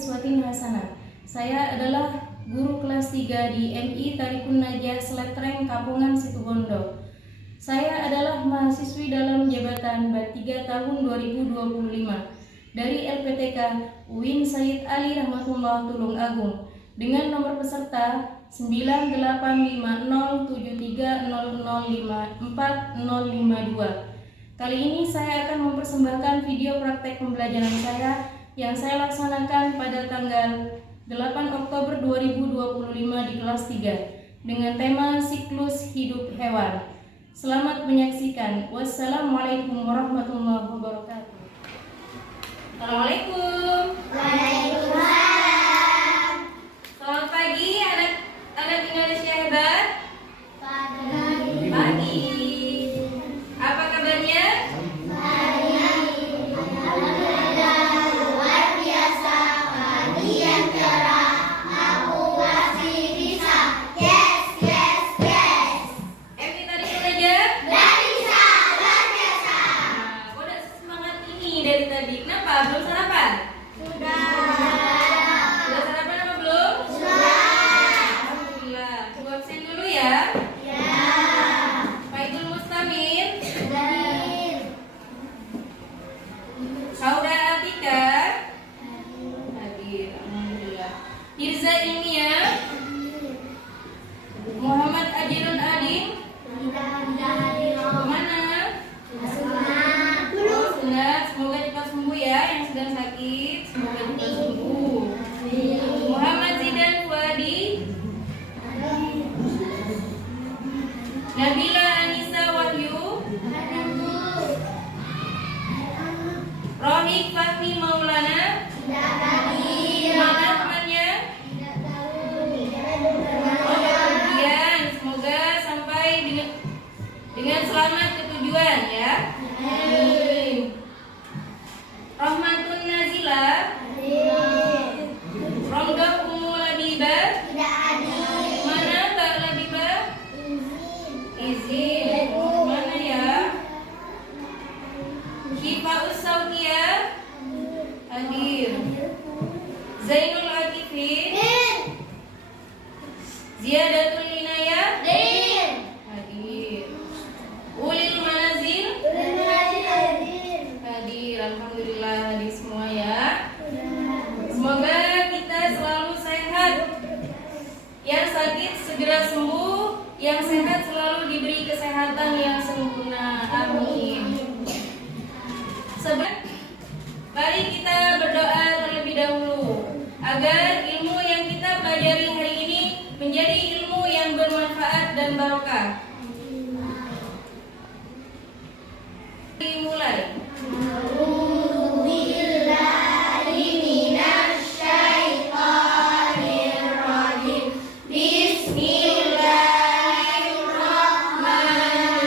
Iswatin Hasanah. Saya adalah guru kelas 3 di MI Tarikun Najah Seletreng, Kapungan, Situbondo. Saya adalah mahasiswi dalam jabatan BAT 3 tahun 2025 dari LPTK UIN Said Ali Rahmatullah Tulung Agung dengan nomor peserta 985003005452. Kali ini saya akan mempersembahkan video praktek pembelajaran saya yang saya laksanakan pada tanggal 8 Oktober 2025 di kelas 3 dengan tema siklus hidup hewan. Selamat menyaksikan. Wassalamualaikum warahmatullahi wabarakatuh. Assalamualaikum. Waalaikumsalam. Selamat pagi anak Indonesia hebat. Pagi. Apa kabarnya? Luar biasa, pagi yang cerah, aku masih bisa. Yes, yes, yes. MI Tarikun Najah? Luar biasa, luar biasa. Nah, kok udah semangat ini dari tadi? Kenapa? Belum sarapan? Sudah. Sudah sarapan apa belum? Sudah. Alhamdulillah. Coba absen dulu ya. Ya. Faidul Mustamir, Hadir. Saudara Atika, hadir. Alhamdulillah. Irza Ilmiah, Muhammad Ajirun Adin, Tidak hadir. mana? Senang. Oh, senang. Semoga cepat sembuh ya yang sedang sakit. Semoga cepat sembuh. Muhammad Zidan Fuadi, Nabila Anissa Wahyu, Rohik Fahmi Maulana, mana temannya? Oh, kemudian semoga sampai dengan selamat ke tujuan ya. Amin. Rahmatun Nazila, Rongga Ummu Labiba, mana Mbak Labiba? Izin. Mana ya? Hifaus Saukia, hadir. Zainul Akifin, Ziyadatul Inayah, hadir. Ulil Manazil, hadir. Alhamdulillah hadir semua ya. Semoga kita selalu sehat. Yang sakit segera sembuh, yang sehat selalu diberi kesehatan yang sempurna. Amin. Mari kita berdoa terlebih dahulu agar ilmu yang kita pelajari hari ini menjadi ilmu yang bermanfaat dan barokah. Dimulai.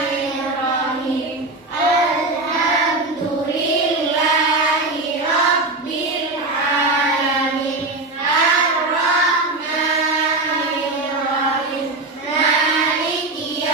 Bismillahirrahmanirrahim. Alhamdulillahirabbil alamin. Arrahmanirrahim. Maliki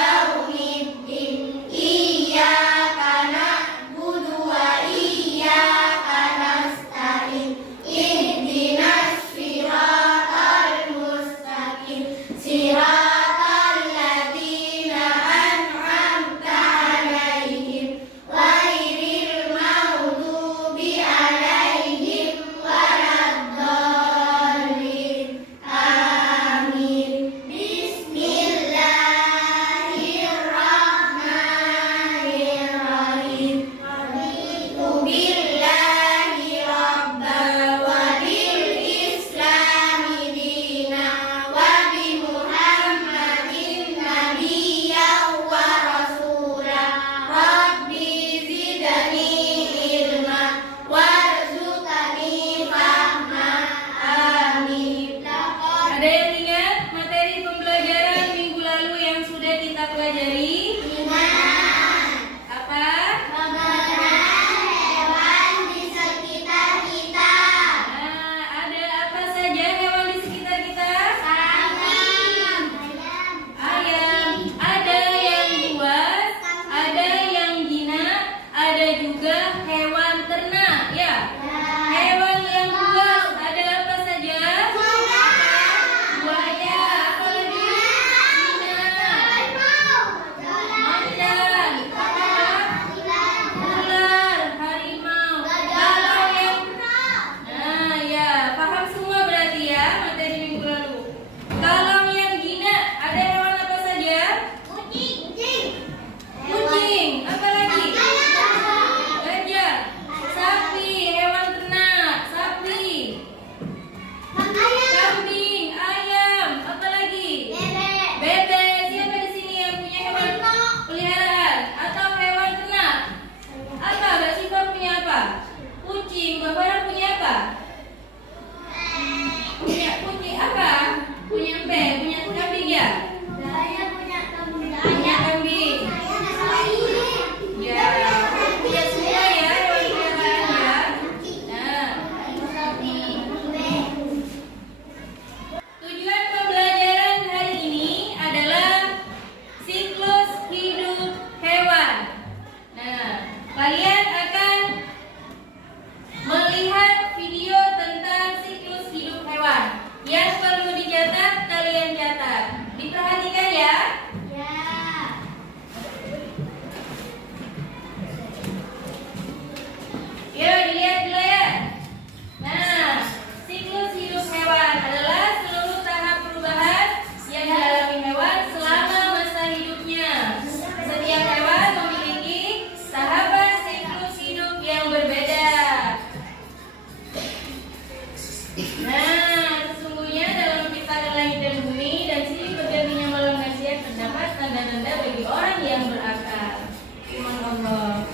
Nah, sesungguhnya dalam penciptaan langit dan bumi dan silih bergantinya malam dan siang terdapat tanda-tanda bagi orang yang berakal. Firman Allah.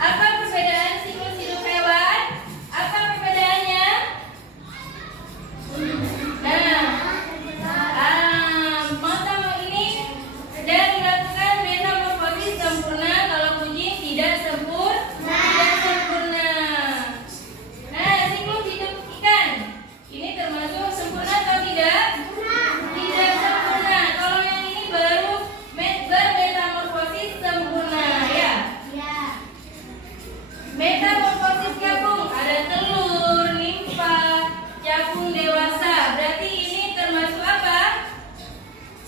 Apa perbedaan siklus hidup hewan? Apa perbedaannya? Mata ini sedang dilakukan metamorfosis sempurna. Kalau kucing tidak sempurna. Siklus hidup ikan ini termasuk sempurna atau tidak? Tidak sempurna. Kalau yang ini baru bermetamorfosis sempurna, ya. Metamorfosis capung ada telur, nimfa, capung dewasa. Berarti ini termasuk apa?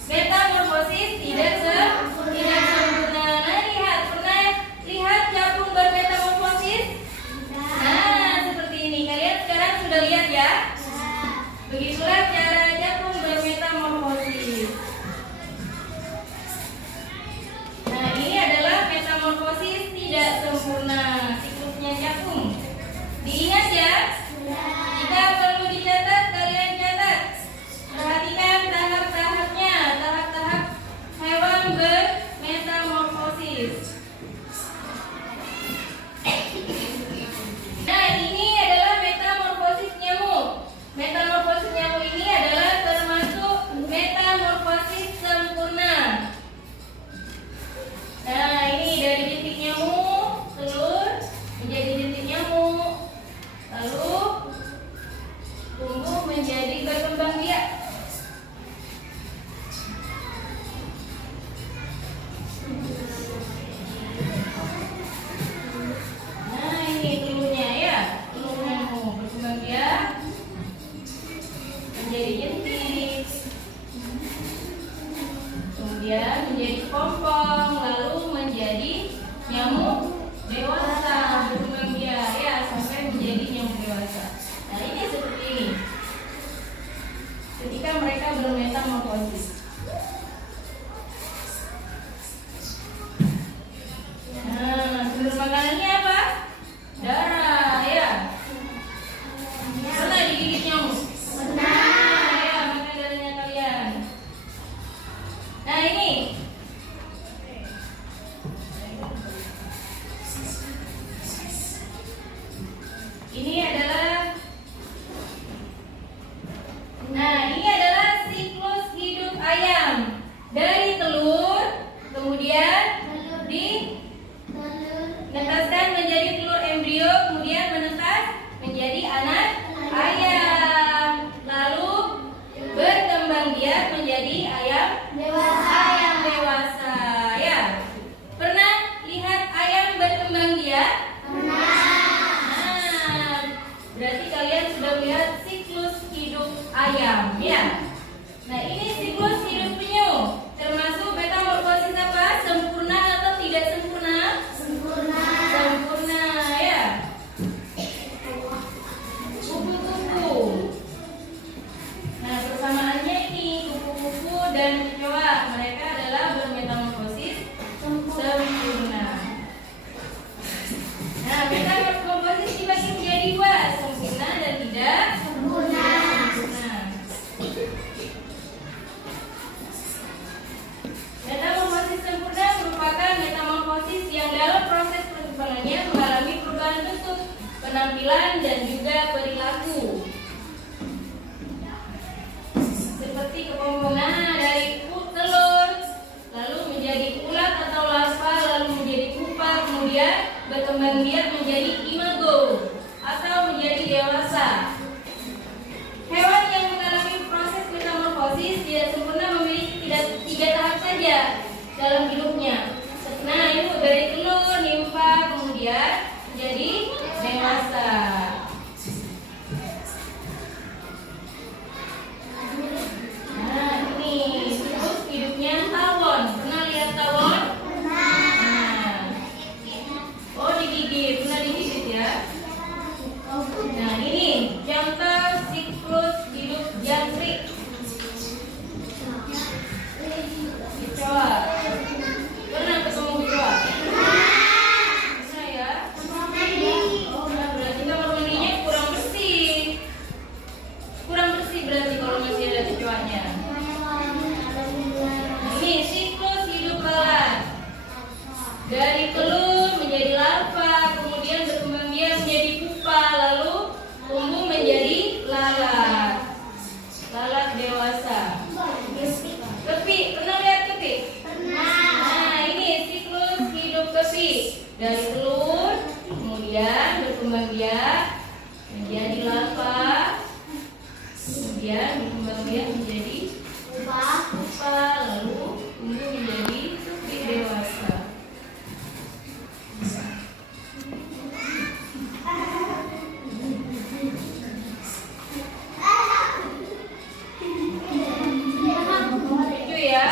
Metamorfosis tidak sempurna. Nah, pernah lihat capung bermetamorfosis? Nah, seperti ini. Kalian sekarang sudah lihat ya? Begitulah cara capung bermetamorfosis. Nah, ini adalah metamorfosis tidak sempurna siklusnya capung. Diingat ya? Jika perlu dicatat, kalian catat. Perhatikan tahap-tahapnya, tahap-tahap hewan bermetamorfosis. Nah, ini adalah metamorfosis nyamuk. Metamorfosis nyamuk ini adalah termasuk metamorfosis sempurna. Nah, ini dari jentik nyamuk, telur menjadi jentik nyamuk, lalu tumbuh menjadi berkembang biak. Nah, ini telurnya ya, telur nyamuk berkembang biak menjadi jentik, kemudian menjadi kepompong, lalu menjadi nyamuk dewasa berkembang biak ya sampai menjadi nyamuk dewasa. Nah, ini seperti ini ketika mereka bermetamorfosis. Nah, sumber makanannya apa? Darah ya. Pernah digigit nyamuk? Pernah ya, makan darahnya kalian. Nah, ini adalah siklus hidup ayam. Dari telur kemudian dinetaskan menjadi telur embrio, kemudian menetas menjadi anak ayam, lalu berkembang biak menjadi ayam dewasa ya. Pernah lihat ayam berkembang biak? Nah, berarti kalian sudah melihat siklus hidup ayam ya. Nah, ini siklus hidup penyu termasuk metamorfosis apa? Sempurna atau tidak sempurna? Sempurna ya. Kupu-kupu. Nah, persamaannya ini kupu-kupu dan kecoa, mereka adalah bermetamorfosis sempurna. Nah, metamorfosis dibagi menjadi dua, sempurna dan tidak sempurna. cocokannya. Ini siklus hidup lalat. Dari telur menjadi larva, kemudian berkembang biak menjadi pupa, lalu tumbuh menjadi lalat. Lalat dewasa. Kepi, pernah lihat kepi? Nah, ini siklus hidup kepi. Dari telur, kemudian berkembang biak menjadi larva, kemudian berkembang biak menjadi pupa, lalu tumbuh menjadi kepi dewasa. Itu ya.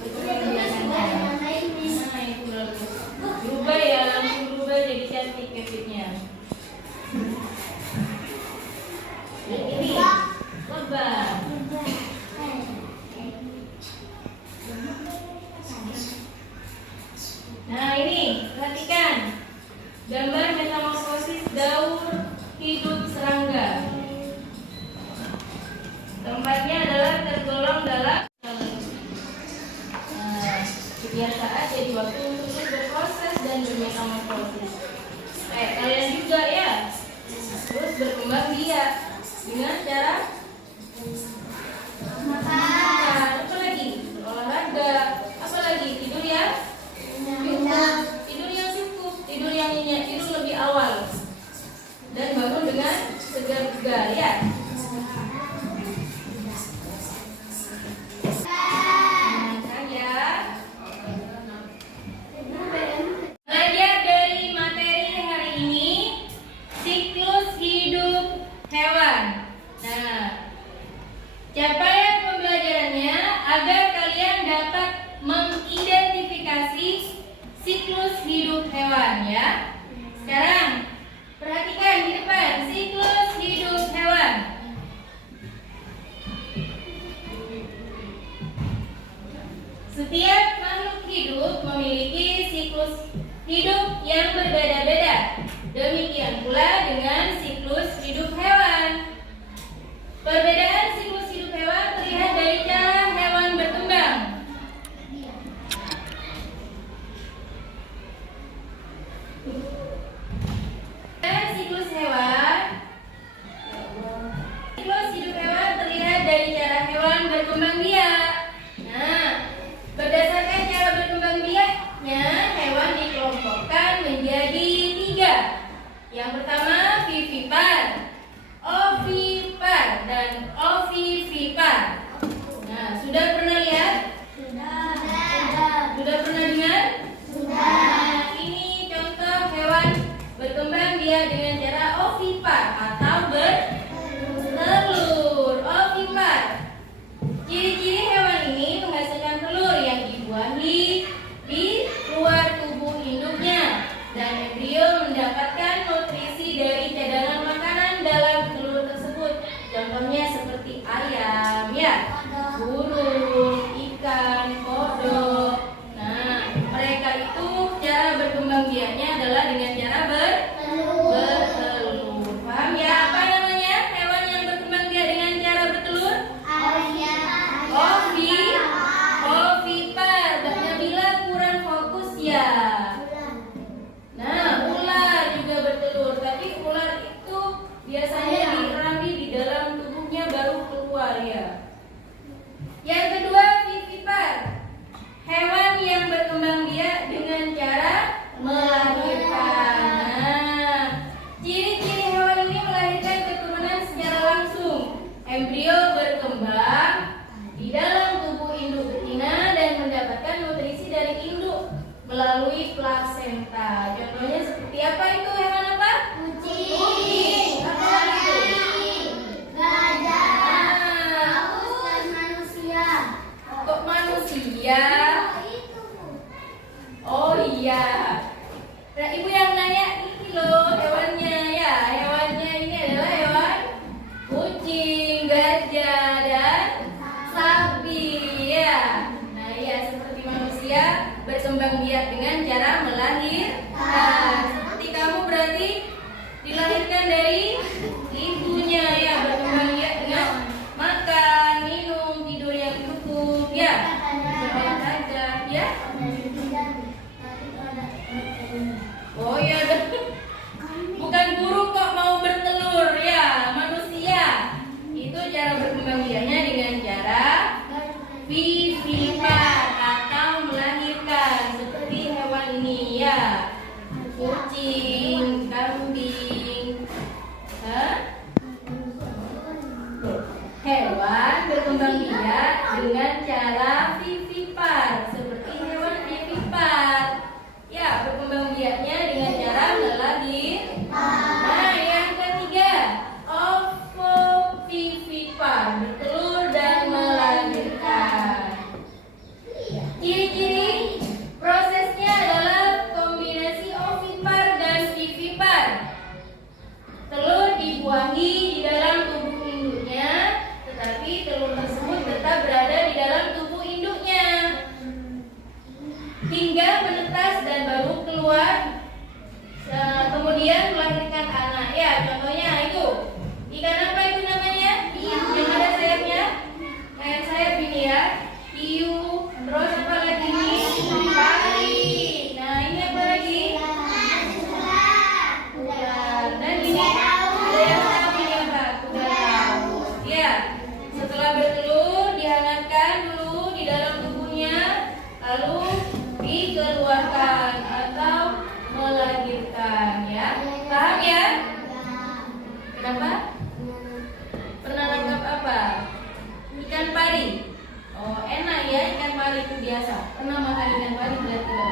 Berkembang biaknya. Nah, itu lalu berubah ya, langsung berubah jadi cantik kepitnya. Yang ini lebah. Nah, ini perhatikan gambar metamorfosis daur hidup serangga. Tempatnya adalah tergolong dalam kebiasaan jadi waktu untuk terus berproses dan bermetamorfosis. Kayak kalian juga ya, terus berkembang biak dengan cara makan, apa lagi? Olahraga, apa lagi? Tidur ya? Tidur yang cukup, tidur yang nyenyak, tidur lebih awal dan bangun dengan segar bugar ya. Belajar dari materi hari ini, siklus hidup hewan. Nah, capaian pembelajarannya agar kalian dapat mengidentifikasi siklus hidup hewan ya. Sekarang perhatikan di depan siklus hidup hewan. Setiap makhluk hidup memiliki siklus hidup yang berbeda-beda. Demikian pula dengan siklus hidup hewan. Perbedaan siklus hidup hewan terlihat dari cara hewan berkembang. Siklus hidup hewan terlihat dari cara hewan berkembang biak. Nah, berdasarkan cara berkembang biaknya, hewan dikelompokkan menjadi 3. Yang pertama vivipar, ovipar, dan ovivipar. Nah, sudah pernah lihat? Sudah pernah dengar? Nah, ini contoh hewan berkembang biak dengan cara ovipar atau bertelur. Ovipar. Ciri-ciri hewan ini menghasilkan telur yang dibuahi di luar tubuh induknya dan embrio mendapatkan nutrisi dari cadangan makanan dalam telur tersebut. Contohnya seperti ayam ya, burung, ikan, kodok. Nah, mereka itu cara berkembang biaknya adalah dengan cara bertelur. Paham ya apa namanya hewan yang berkembang biak dengan cara bertelur? Ovipar. Nabila kurang fokus ya. Nah, ular juga bertelur, tapi ular itu biasanya dirami di dalam tubuhnya baru keluar ya. Yang kedua, vivipar. Hewan yang berkembang biak dengan cara melahirkan. Nah, ciri-ciri hewan ini melahirkan keturunan secara langsung. Embrio berkembang di dalam tubuh induk betina dan mendapatkan nutrisi dari induk melalui plasenta. Contohnya seperti apa itu hewan apa? Kucing. Apa lagi itu? Gajah. Manusia. Kok manusia? Oh iya. Nah, ibu yang nanya ini loh hewannya ya. Hewannya ini adalah hewan kucing, gajah, dan sapi ya. Nah ya, seperti manusia berkembang biak dengan cara melahirkan. Seperti kamu berarti dilahirkan dari ibunya ya, berkembang biak dengan makan. dengan cara vivipar, seperti hewan vivipar. Ya, berkembang biaknya dengan cara melahirkan. Nah, yang ketiga, ovovivipar, bertelur dan melahirkan. Ciri-ciri prosesnya adalah kombinasi ovipar dan vivipar. Telur dibuahi di dalam tubuh induknya, tetapi telur tersebut tetap berada di dalam tubuh induknya hingga menetas dan baru keluar, kemudian melahirkan anak. Ya, contohnya itu ikan apa itu namanya? Yang ada sayapnya, kayak sayap ini ya, hiu. Terus apa lagi nih? Pari. Nah, ini apa lagi? Ular. Dan ini ada yang tahu ini apa? Kuda laut. Ya, setelah bertelur dihangatkan dulu di dalam tubuhnya, lalu dikeluarkan atau melahirkan. Ya, paham ya? Kenapa? Pernah nangkap apa? Ikan pari. Oh, enak ya, ikan pari itu biasa. Pernah makan ikan pari berarti ya.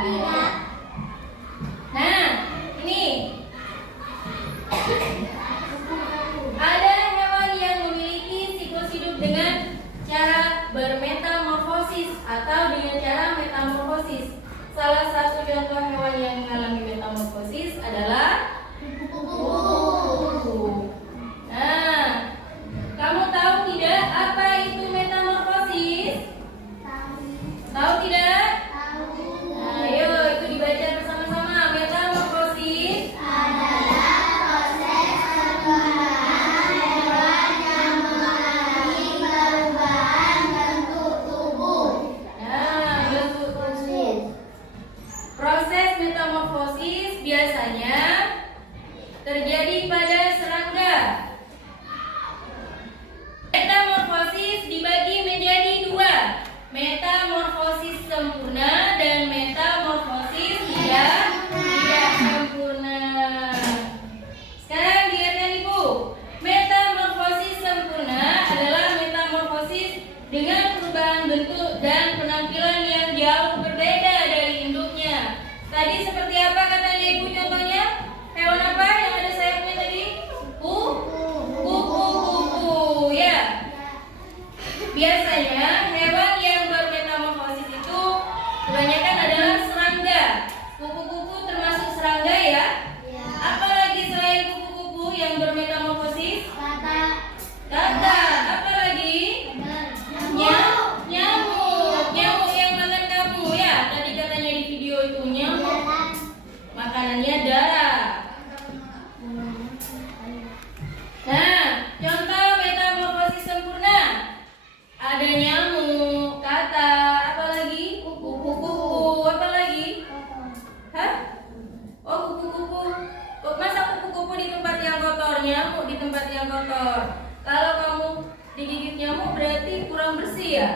Nah, ini ada hewan yang memiliki siklus hidup dengan cara bermetamorfosis atau dengan cara metamorfosis. Salah satu contoh hewan yang mengalami metamorfosis adalah kupu-kupu. Nah, kamu tahu tidak apa itu metamorfosis? Tahu tidak? Nah, ayo itu dibaca bersama-sama. Metamorfosis adalah proses perkembangan hewan yang mengalami perubahan bentuk tubuh. Nah, bentuk tubuh. Proses metamorfosis biasanya terjadi pada serangga. Metamorfosis dibagi menjadi dua, metamorfosis sempurna dan metamorfosis tidak sempurna. Sekarang dengarkan Ibu, metamorfosis sempurna adalah metamorfosis dengan perubahan bentuk dan penampilan yang jauh berbeda dari induknya. Tadi seperti apa katanya Ibu contohnya? Hewan apa yang ada sayapnya tadi? Kupu-kupu ya. Biasanya hewan yang bermetamorfosis itu kebanyakan adalah serangga. Kupu-kupu termasuk serangga ya. Apalagi selain kupu-kupu yang bermetamorfosis? Kata. Apa lagi? Nyamuk yang makan kamu ya. Tadi katanya di video itu nyamuk. Makanannya darah. Nah, contoh metamorfosis sempurna. Ada nyamuk, kata, apa lagi? Kupu-kupu, apa lagi? Hah? Oh, kupu-kupu. Masa kupu-kupu di tempat yang kotor, nyamuk di tempat yang kotor. Kalau kamu digigit nyamuk berarti kurang bersih ya.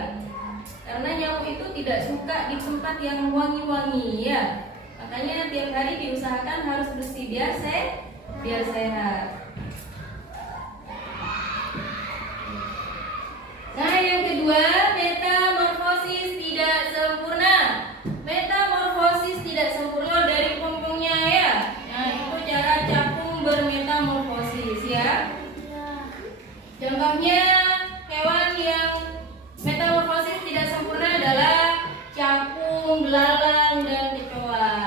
Karena nyamuk itu tidak suka di tempat yang wangi-wangi ya. Makanya tiap hari diusahakan harus bersih biar sehat. Nah, yang kedua, metamorfosis tidak sempurna. Metamorfosis tidak sempurna dari pompongnya ya. Nah, itu cara capung bermetamorfosis ya. Contohnya hewan yang metamorfosis tidak sempurna adalah capung, belalang, dan kecoa.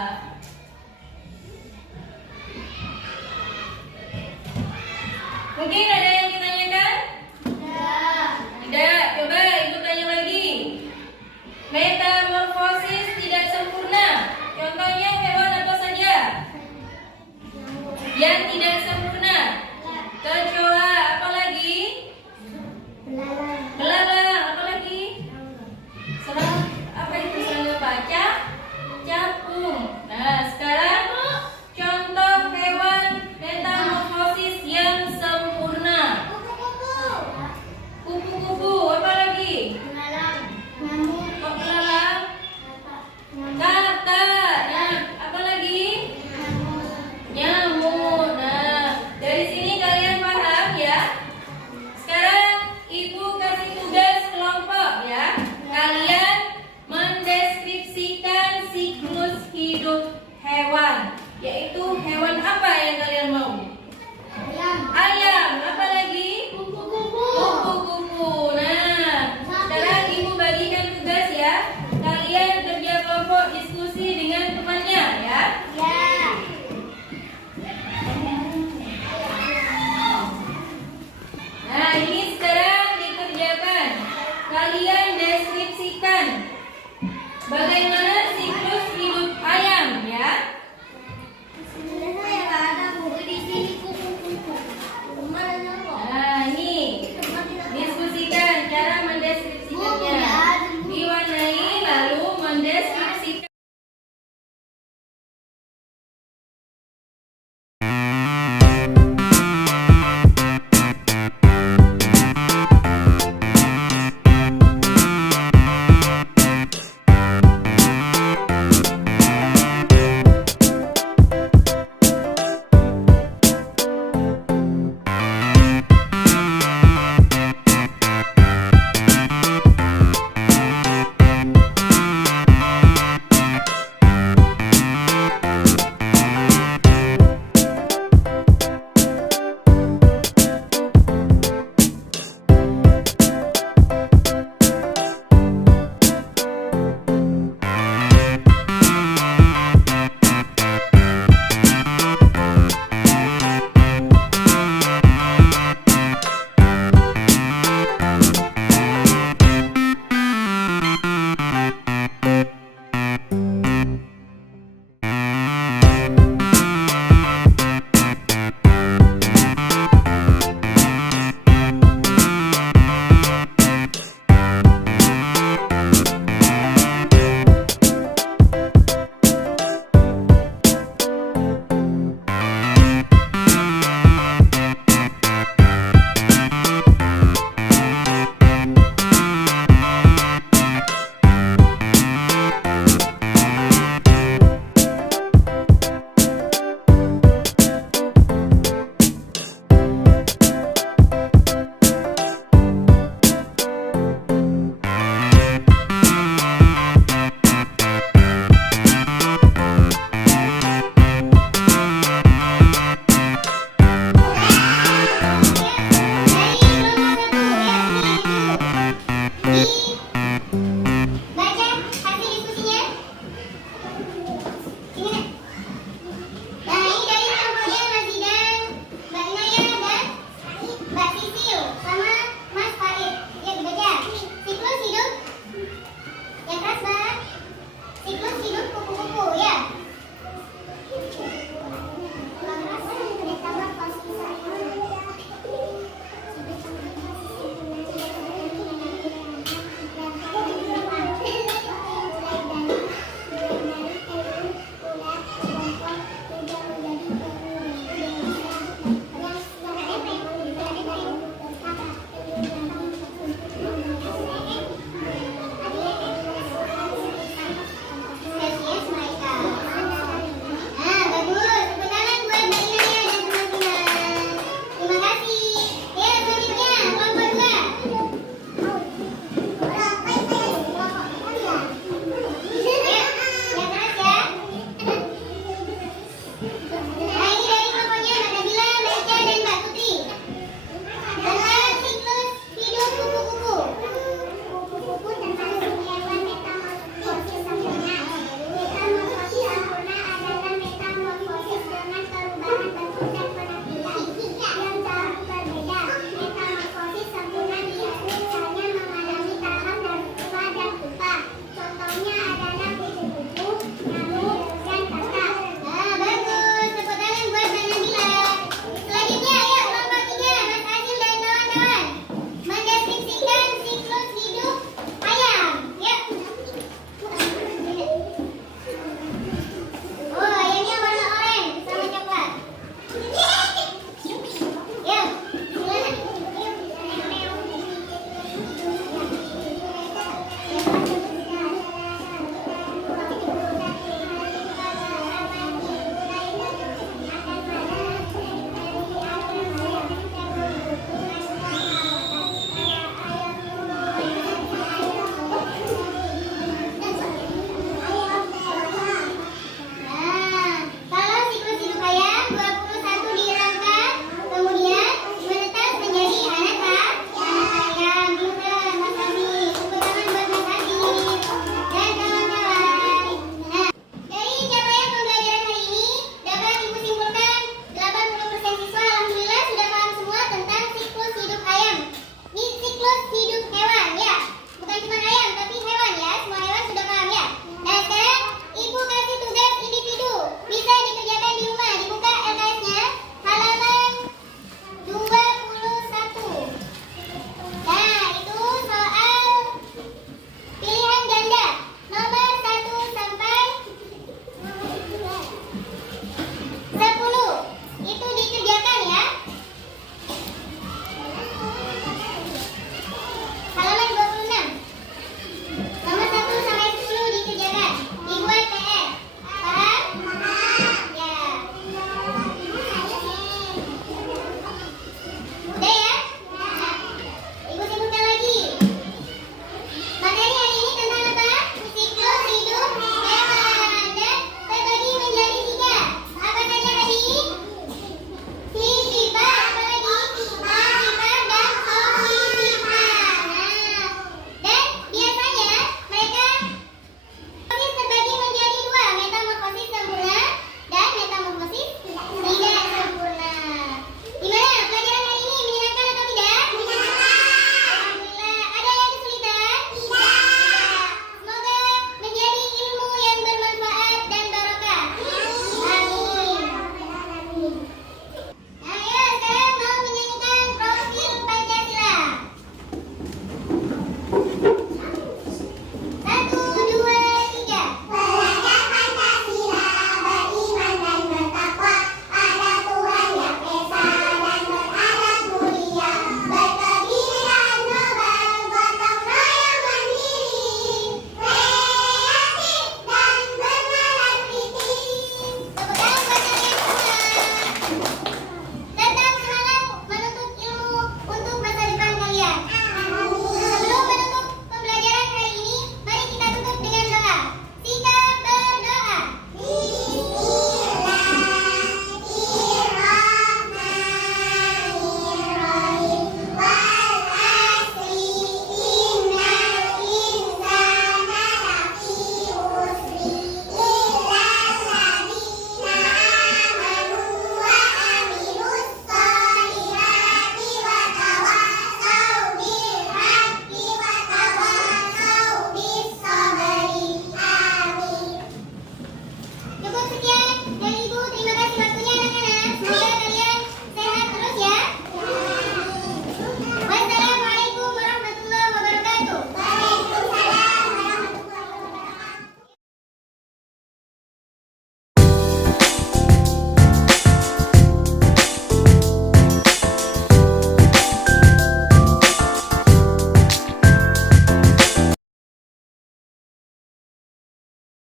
Mungkin ada yang ditanyakan? Tidak, coba Ibu tanya lagi. Metamorfosis tidak sempurna. Contohnya hewan apa saja? Yang tidak sempurna. Kecoa, apa lagi? Kalian deskripsikan.